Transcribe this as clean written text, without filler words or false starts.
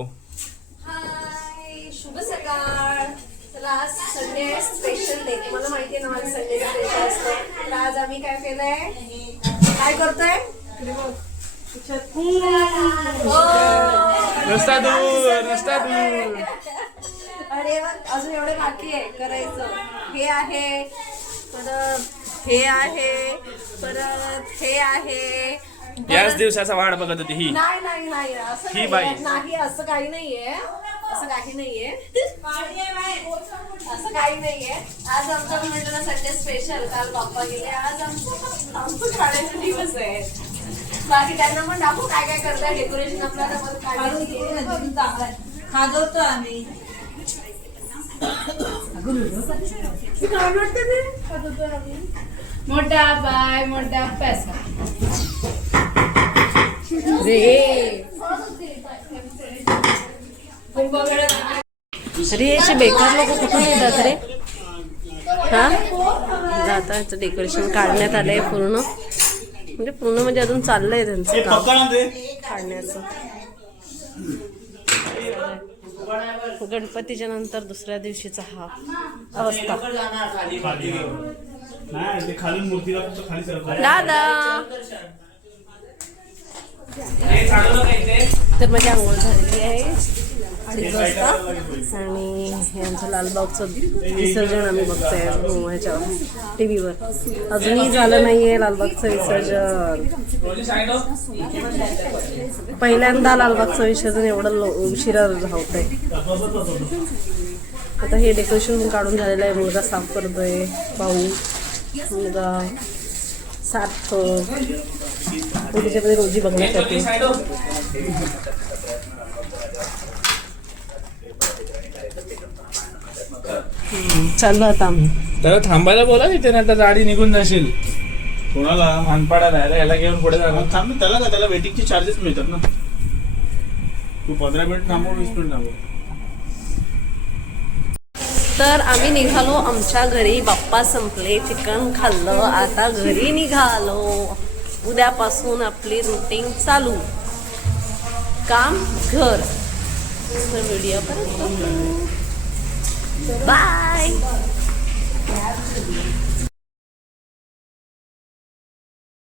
हाय, शुभ सकाळ. चला आज संडे आहे, स्पेशल डे. तुम्हाला माहिती आहे ना आज संडे स्पेशल असतो. तर आज आम्ही काय केलंय, काय करतोय, अरे अजून एवढे बाकी आहे करायचं. हे आहे, परत हे आहे, परत हे आहे. याच दिवसाचा वाट बघत होती ही. नाही नाही नाही असं ही बाई. नाही, असं काही नाहीये, असं काही नाहीये, असं काही नाहीये. आज आमचं म्हटलं ना संडे स्पेशल. काल बाप्पा गेले, आज आमचं शाळेचा दिवस आहे. बाकी त्यांना पण दाखवू काय काय करताय डेकोरेशन. आपल्याला पण काय खाजवतो आम्ही. मोठा बाय मोठा पैसा अरे असे बेकार लोक कुठून येतात रे. हा आता डेकोरेशन काढण्यात आलंय पूर्ण, म्हणजे अजून चाललंय त्यांचं काम काढण्याचं. गणपतीच्या नंतर दुसऱ्या दिवशीचा हा अवस्था. दादा तर माझी आंघोळ झालेली आहे 2:30 वाजता आणि यांचं लालबागचं विसर्जन आम्ही बघतोय ह्याच्या टीव्हीवर. अजूनही झालं नाहीये लालबागचं विसर्जन. पहिल्यांदा लालबागचं विसर्जन एवढं उशिरा धावतंय. आता हे डेकोरेशन पण काढून झालेलं आहे. मुलगा साफ करतोय, भाऊ मुलगा सार्थक त्याच्यामध्ये रोजी बघण्यासाठी. चाललो आता आम्ही. तर थांबायला बोला तिथे, नाही तर गाडी निघून जाशील. कोणाला मानपाडा राहायला याला घेऊन पुढे जाणार. थांब त्याला का, त्याला वेटिंगचे चार्जेस मिळतात ना. तू 15 मिनिट थांबव, 20 मिनिट थांबव. तर आम्ही निघालो आमच्या घरी. बाप्पा संपले, चिकन खाल्लं, आता घरी निघालो. उद्यापासून आपली रुटीन चालू, काम घर. तर व्हिडिओ परत बाय.